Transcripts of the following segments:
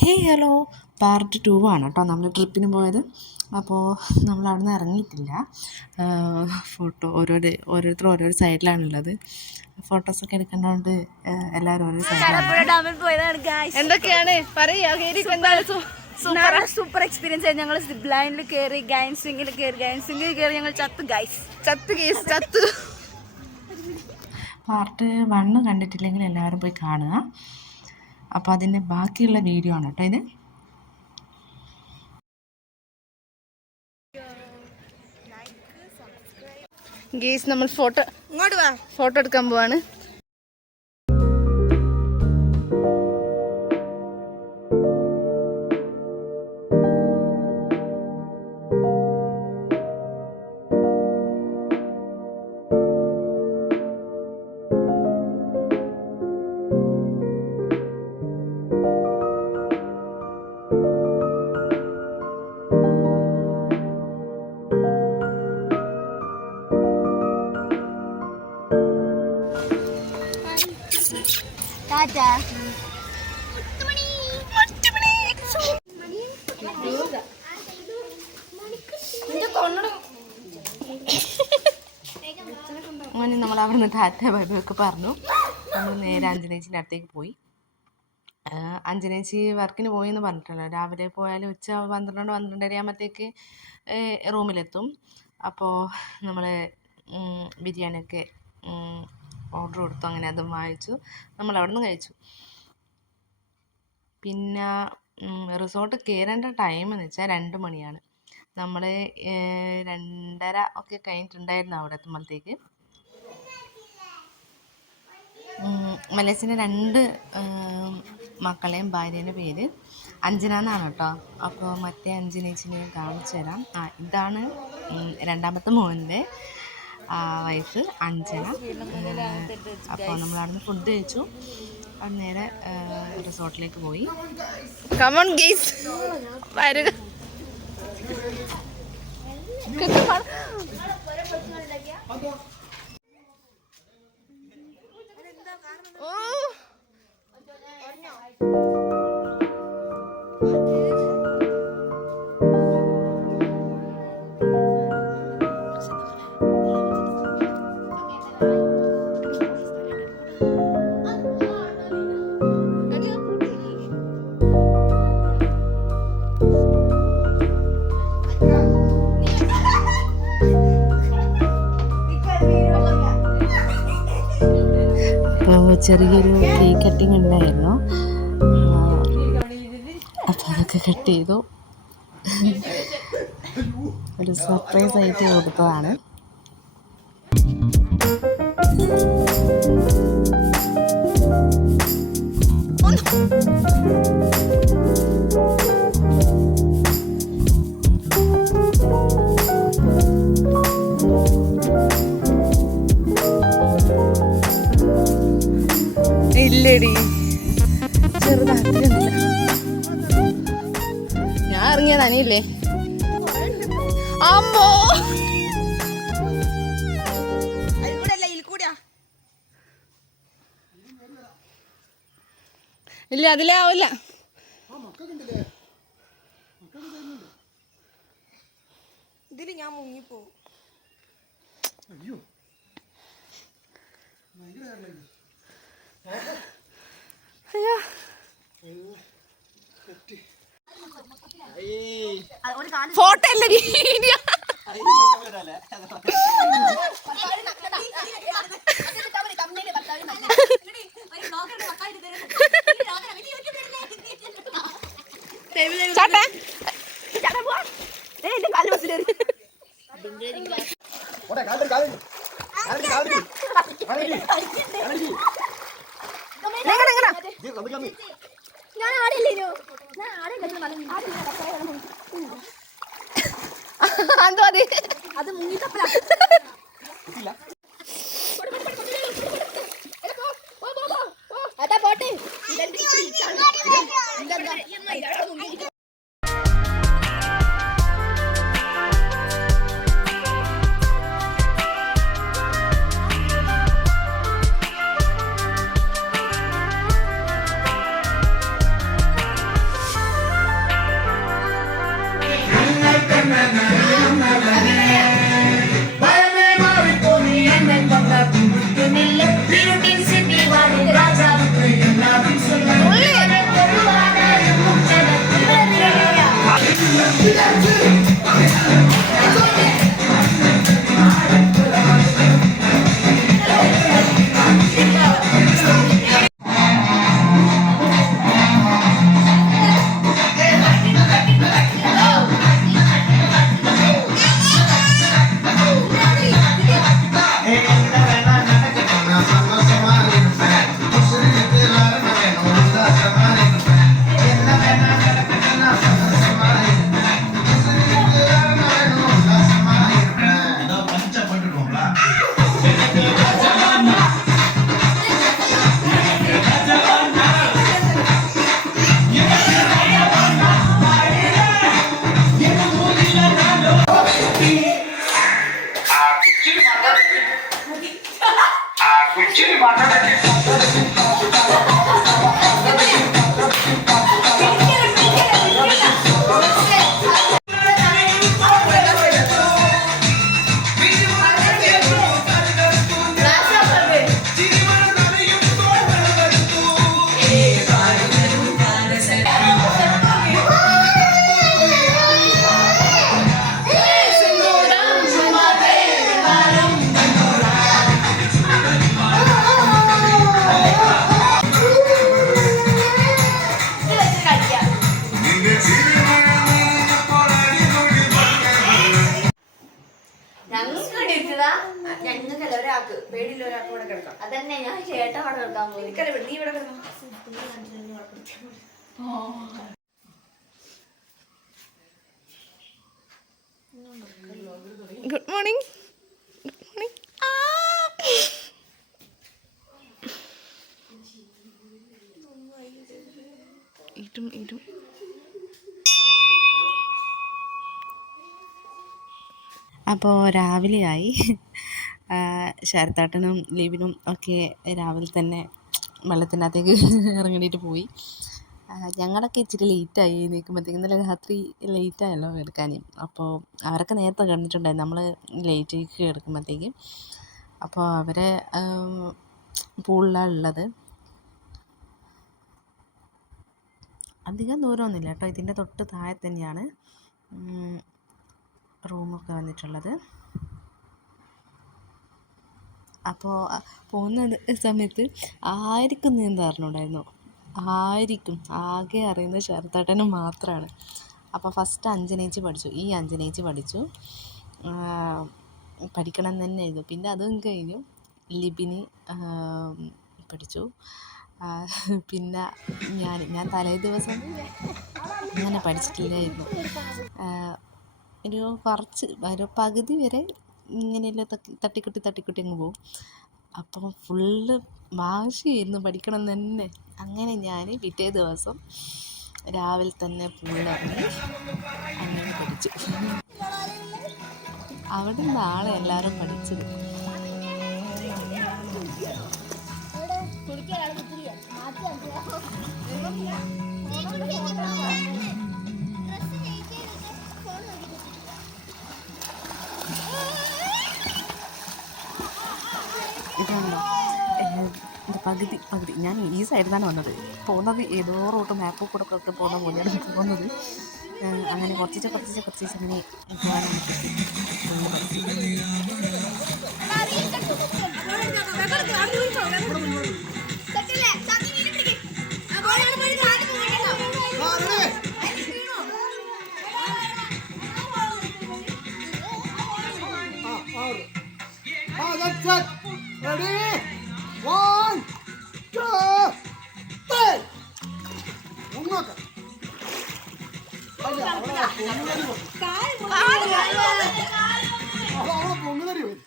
Hello part 2 ആണ് കേട്ടോ നമ്മൾ ട്രിപ്പിന് പോയത്. അപ്പോൾ നമ്മൾ അവിടെ നിന്ന് ഇറങ്ങിയിട്ടില്ല. ഓരോരുത്തർ ഓരോ സൈഡിലാണുള്ളത്. ഫോട്ടോസൊക്കെ എടുക്കേണ്ടതുകൊണ്ട് എല്ലാവരും ഓരോ സൈഡിലാണ്. എന്തൊക്കെയാണ് സൂപ്പർ എക്സ്പീരിയൻസ് ആയി. ഞങ്ങൾ സിപ്പ് ലൈനിൽ കയറി, ഗൈൻ സ്വിങ്ങിൽ കയറി ഞങ്ങൾ ചത്തു. പാർട്ട് 1 കണ്ടിട്ടില്ലെങ്കിൽ എല്ലാവരും പോയി കാണുക. അപ്പോൾ അതിൻ്റെ ബാക്കിയുള്ള വീഡിയോ ആണ് കേട്ടോ ഇത്. ഗേസ് നമ്മൾ ഫോട്ടോ എടുക്കാൻ പോവാണ്. അങ്ങനെ നമ്മൾ അവിടെ നിന്ന് ടാറ്റ ബൈ ബൈ ഒക്കെ പറഞ്ഞു. നമ്മൾ നേരെ അഞ്ജനേച്ചിൻ്റെ അടുത്തേക്ക് പോയി. അഞ്ജനേച്ചി വർക്കിന് പോയി എന്ന് പറഞ്ഞിട്ടുള്ളൂ. രാവിലെ പോയാൽ ഉച്ച 12-12:30 ആകുമ്പോഴത്തേക്ക് റൂമിലെത്തും. അപ്പോൾ നമ്മൾ ബിരിയാണിയൊക്കെ ഓർഡർ കൊടുത്തു. അങ്ങനെ അതും വാങ്ങിച്ചു. നമ്മൾ അവിടെ നിന്ന് കഴിച്ചു. പിന്നെ റിസോർട്ട് കയറേണ്ട ടൈം എന്ന് വെച്ചാൽ 2 മണിയാണ്. നമ്മൾ 2:30 ഒക്കെ കഴിഞ്ഞിട്ടുണ്ടായിരുന്നു അവിടെ എത്തുമ്പോഴത്തേക്ക്. മലേസിൻ്റെ 2 മക്കളെയും ഭാര്യേൻ്റെ പേര് അഞ്ജന എന്നാണ് കേട്ടോ. അപ്പോൾ മറ്റേ അഞ്ജനേച്ചിനെ കാണിച്ചു തരാം. ഇതാണ് രണ്ടാമത്തെ മോൻ്റെ വൈഫ് അഞ്ജന. അപ്പോൾ നമ്മൾ അവിടെ നിന്ന് ഫുഡ് കഴിച്ചു. അവിടെ നേരെ റിസോർട്ടിലേക്ക് പോയി. കമോൺ ഗയ്സ് വരുക. ചെറിയൊരു കേക്ക് കട്ടിങ് ഉണ്ടായിരുന്നു. അപ്പോൾ അതൊക്കെ കട്ട് ചെയ്തു. ഒരു സർപ്രൈസ് ആയിട്ട് കൊടുത്തതാണ്. ഇല്ലടി ചെറുതാക്കില്ല. ഞാൻ ഇറങ്ങിയത് അനിയില്ലേ അമ്മോ. ഇല്ല അതിലേ ആവില്ല. ഇതില് ഞാൻ മുങ്ങിപ്പോവും. ഫോട്ടോ അല്ല വീഡിയോ. അത് മുങ്ങിക്കപ്പല. പോട്ടെ. അതന്നെ ഞാൻ ചേട്ടൻ അവിടെ കിടക്കാൻ പോയി. Good morning. ഇടും അപ്പോൾ രാവിലെയായി. ശരത്തേട്ടനും ലിബിനും ഒക്കെ രാവിലെ തന്നെ വെള്ളത്തിനകത്തേക്ക് ഇറങ്ങിയിട്ട് പോയി. ഞങ്ങളൊക്കെ ഇച്ചിരി ലേറ്റായി നിൽക്കുമ്പോഴത്തേക്കും. ഇന്നലെ രാത്രി ലേറ്റായല്ലോ എടുക്കാൻ. അപ്പോൾ അവരൊക്കെ നേരത്തെ കിടന്നിട്ടുണ്ടായിരുന്നു, നമ്മൾ ലേറ്റേക്ക് എടുക്കുമ്പോഴത്തേക്കും. അപ്പോൾ അവരെ പൂളിലാണ് ഉള്ളത്. അധികം ദൂരമൊന്നുമില്ല കേട്ടോ, ഇതിൻ്റെ തൊട്ട് താഴെ തന്നെയാണ് റൂമൊക്കെ വന്നിട്ടുള്ളത്. അപ്പോൾ പോകുന്ന സമയത്ത് ആർക്കും നീന്താറിനുണ്ടായിരുന്നു, ആർക്കും. ആകെ അറിയുന്ന ശരത്തേട്ടന് മാത്രമാണ്. അപ്പോൾ ഫസ്റ്റ് അഞ്ജനേച്ചി പഠിച്ചു, ഈ അഞ്ജനേച്ചി പഠിച്ചു, പഠിക്കണം തന്നെ ആയിരുന്നു. പിന്നെ അതും കഴിഞ്ഞു ലിബിനി പഠിച്ചു. പിന്നെ ഞാൻ തലേ ദിവസം അങ്ങനെ പഠിച്ചിട്ടില്ലായിരുന്നു. ഒരു കുറച്ച് ഒരു പകുതി വരെ ഇങ്ങനെയെല്ലാം തട്ടിക്കുട്ടി അങ്ങ് പോകും. അപ്പം ഫുള്ള് വാശിയായിരുന്നു പഠിക്കണം തന്നെ. അങ്ങനെ ഞാൻ പിറ്റേ ദിവസം രാവിലെ തന്നെ പൂളിലിറങ്ങി അങ്ങനെ പഠിച്ചു. അവിടെ നിന്നാണ് എല്ലാവരും പഠിച്ചത്. ഇതുണ്ടോ പകുതി ഞാൻ ഈ സൈഡിൽ നിന്നാണ് വന്നത്. പോകുന്നത് ഏതോ റൂട്ട് മാപ്പ് കൂടെ ഒക്കെ പോകുന്ന പോലെയാണ് പോകുന്നത്. അങ്ങനെ കുറച്ച് അങ്ങനെ Ready? 1, 2, 3. മുന്നോട്ട്. പൊങ്ങുതരി വരും.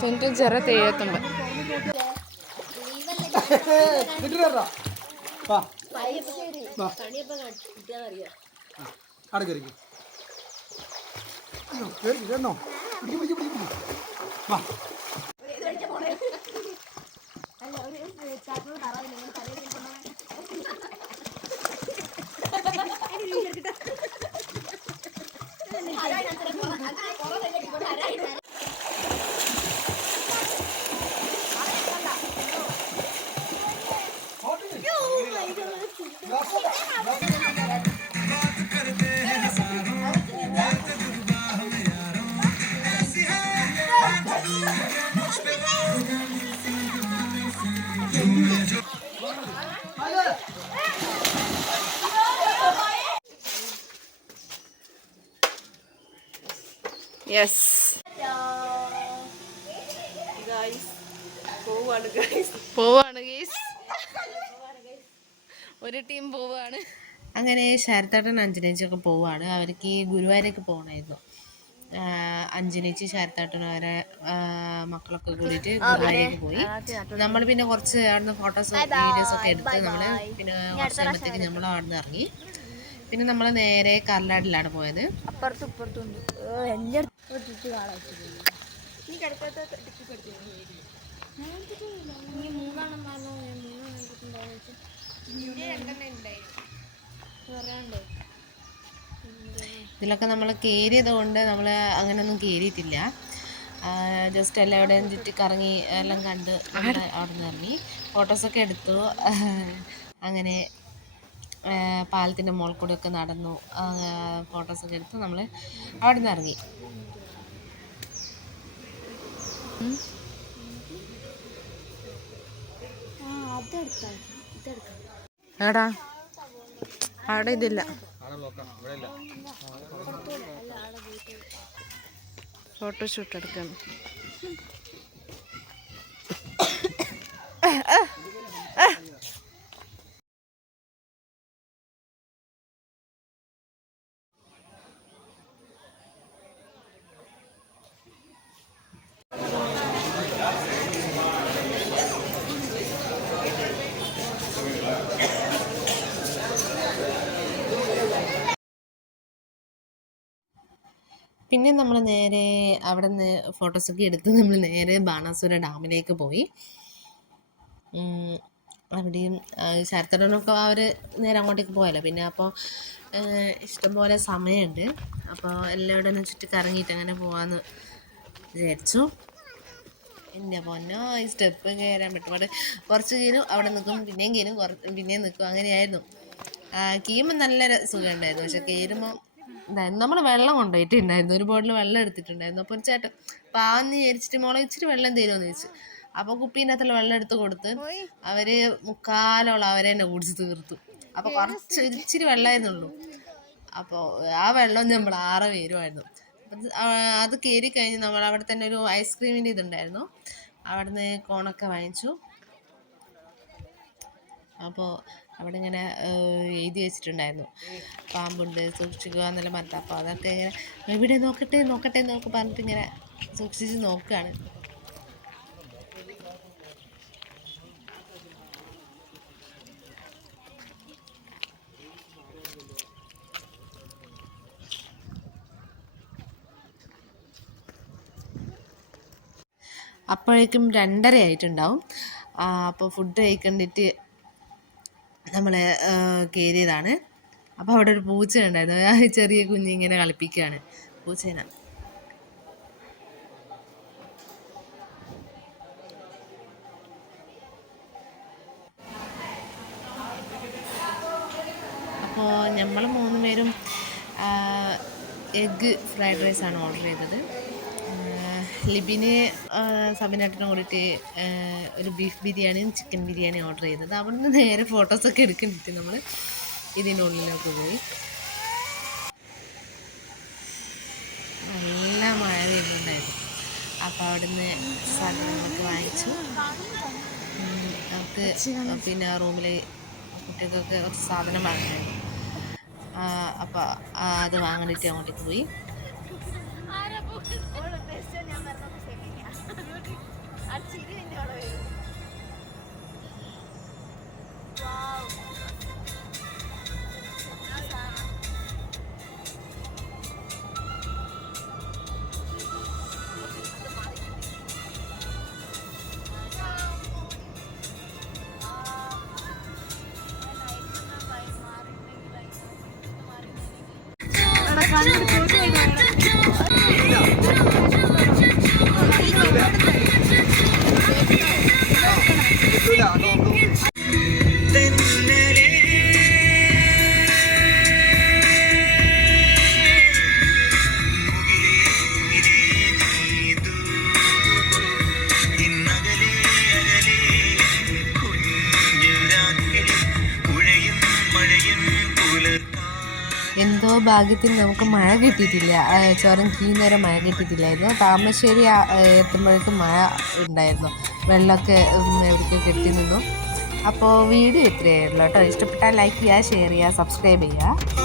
തൊണ്ണൂറ്റഞ്ചര തെയ്യത്തൊമ്പത്. അവിടെ കയറിക്കും കയറി കേട്ടോ പിടിക്കും വാ യെസ് പോവാണ് ഗൈസ്, ഒരു ടീം പോവാണ്. അങ്ങനെ ശരത്തേട്ടൻ അഞ്ജനേച്ചിയൊക്കെ പോവാണ്. അവർക്ക് ഈ ഗുരുവായൂരേക്ക് പോകണമായിരുന്നു. അഞ്ജനേച്ചി ശരത്തേട്ടൻ അവരെ മക്കളൊക്കെ കൂടിയിട്ട് ഗുരുവായൂരേക്ക് പോയി. നമ്മൾ പിന്നെ കുറച്ച് അവിടുന്ന് ഫോട്ടോസ് വീഡിയോസ് ഒക്കെ എടുത്ത് നമ്മൾ പിന്നെ കുറച്ച് കഴിയുമ്പോഴത്തേക്ക് നമ്മൾ അവിടുന്ന് ഇറങ്ങി. പിന്നെ നമ്മൾ നേരെ കർലാടിലാണ് പോയത്. അപ്പുറത്തും ഇപ്പുറത്തും ഇതിലൊക്കെ നമ്മൾ കയറിയത് കൊണ്ട് നമ്മൾ അങ്ങനെയൊന്നും കയറിയിട്ടില്ല. ജസ്റ്റ് എല്ലാവിടെയും ചുറ്റിക്കറങ്ങി എല്ലാം കണ്ട് നമ്മൾ അവിടെ നിന്ന് ഇറങ്ങി ഫോട്ടോസൊക്കെ എടുത്തു. അങ്ങനെ പാലത്തിൻ്റെ മുകളിൽ കൂടെ ഒക്കെ നടന്നു ഫോട്ടോസൊക്കെ എടുത്ത് നമ്മൾ അവിടെ നിന്ന് ഇറങ്ങി. എടാ അവിടെ ഇതില്ല, ഫോട്ടോഷൂട്ട് എടുക്കണം. പിന്നെ നമ്മൾ നേരെ അവിടെ നിന്ന് ഫോട്ടോസൊക്കെ എടുത്ത് നമ്മൾ നേരെ ബാണാസുര ഡാമിലേക്ക് പോയി. അവിടെയും ശരത്തേട്ടനൊക്കെ അവർ നേരെ അങ്ങോട്ടേക്ക് പോയല്ലോ. പിന്നെ അപ്പോൾ ഇഷ്ടംപോലെ സമയമുണ്ട്. അപ്പോൾ എല്ലാവരും ഒന്ന് ചുറ്റിക്കറങ്ങിയിട്ട് അങ്ങനെ പോകാമെന്ന് വിചാരിച്ചു. എൻ്റെ പൊന്നോ, ഈ സ്റ്റെപ്പ് കയറാൻ പറ്റും. കുറച്ച് കീരും അവിടെ നിൽക്കും, പിന്നെയും കീരും, പിന്നെയും നിൽക്കും, അങ്ങനെയായിരുന്നു. കീയുമ്പോൾ നല്ല സുഖമുണ്ടായിരുന്നു. പക്ഷെ കയറുമ്പോൾ നമ്മൾ വെള്ളം കൊണ്ടുപോയിട്ടുണ്ടായിരുന്നു, ഒരു ബോട്ടിൽ വെള്ളം എടുത്തിട്ടുണ്ടായിരുന്നു. അപ്പോൾ ഒരു ചേട്ടൻ പാന്ന് വിചാരിച്ചിട്ട് മോളെ ഇച്ചിരി വെള്ളം തരുമെന്ന് ചോദിച്ചു. അപ്പോൾ കുപ്പീൻ്റെ അകത്തുള്ള വെള്ളം എടുത്ത് കൊടുത്ത് അവർ മുക്കാലോളം അവരെ തന്നെ കുടിച്ച് തീർത്തു. അപ്പോൾ കുറച്ച് ഇച്ചിരി വെള്ളമായിരുന്നുള്ളൂ. അപ്പോൾ ആ വെള്ളം നമ്മൾ 6 പേരുമായിരുന്നു. അത് കയറി കഴിഞ്ഞ് നമ്മൾ അവിടെ തന്നെ ഒരു ഐസ്ക്രീമിൻ്റെ ഇതുണ്ടായിരുന്നു, അവിടെ നിന്ന് കോണൊക്കെ വാങ്ങിച്ചു. അപ്പോൾ അവിടെ ഇങ്ങനെ എഴുതി വെച്ചിട്ടുണ്ടായിരുന്നു, പാമ്പുണ്ട് സൂക്ഷിക്കുക എന്നുള്ള മറ്റം. അപ്പോൾ അതൊക്കെ ഇങ്ങനെ എവിടെ നോക്കട്ടെ നോക്കട്ടെ എന്നൊക്കെ പറഞ്ഞിട്ട് ഇങ്ങനെ സൂക്ഷിച്ച് നോക്കുകയാണ്. അപ്പോഴേക്കും 2:30 ആയിട്ടുണ്ടാവും. അപ്പോൾ ഫുഡ് കഴിക്കണ്ടിട്ട് നമ്മൾ കയറിയതാണ്. അപ്പോൾ അവിടെ ഒരു പൂച്ച ഉണ്ടായിരുന്നു, ചെറിയ കുഞ്ഞിങ്ങനെ കളിപ്പിക്കുകയാണ് പൂച്ചേനെ. അപ്പോൾ നമ്മൾ 3 പേരും എഗ്ഗ് ഫ്രൈഡ് റൈസാണ് ഓർഡർ ചെയ്തത്. ലിബിന് സബിനേട്ടനും കൂടിയിട്ട് ഒരു ബീഫ് ബിരിയാണിയും ചിക്കൻ ബിരിയാണിയും ഓർഡർ ചെയ്തത്. അവിടുന്ന് നേരെ ഫോട്ടോസൊക്കെ എടുക്കണ്ടിട്ട് നമ്മൾ ഇതിനുള്ളിലൊക്കെ പോയി. നല്ല മഴ പെയ്യുന്നുണ്ടായിരുന്നു. അപ്പോൾ അവിടുന്ന് സാധനങ്ങളൊക്കെ വാങ്ങിച്ചു. നമുക്ക് പിന്നെ റൂമിൽ കുട്ടികൾക്കൊക്കെ കുറച്ച് സാധനം വാങ്ങാനായിരുന്നു. അപ്പോൾ അത് വാങ്ങാനിട്ട് അങ്ങോട്ടേക്ക് പോയി. എന്തോ ഭാഗ്യത്തിന് നമുക്ക് മഴ കിട്ടിയിട്ടില്ല. ചുരം നേരം മഴ കിട്ടിയിട്ടില്ലായിരുന്നു. താമരശ്ശേരി എത്തുമ്പോഴേക്കും മഴ ഉണ്ടായിരുന്നു. വെള്ളമൊക്കെ എവിടേക്ക് കെട്ടി നിന്നു. അപ്പോൾ വീഡിയോ ഇത്രയേ ഉള്ളൂ കേട്ടോ. ഇഷ്ടപ്പെട്ടാൽ ലൈക്ക് ചെയ്യുക, ഷെയർ ചെയ്യുക, സബ്സ്ക്രൈബ് ചെയ്യുക.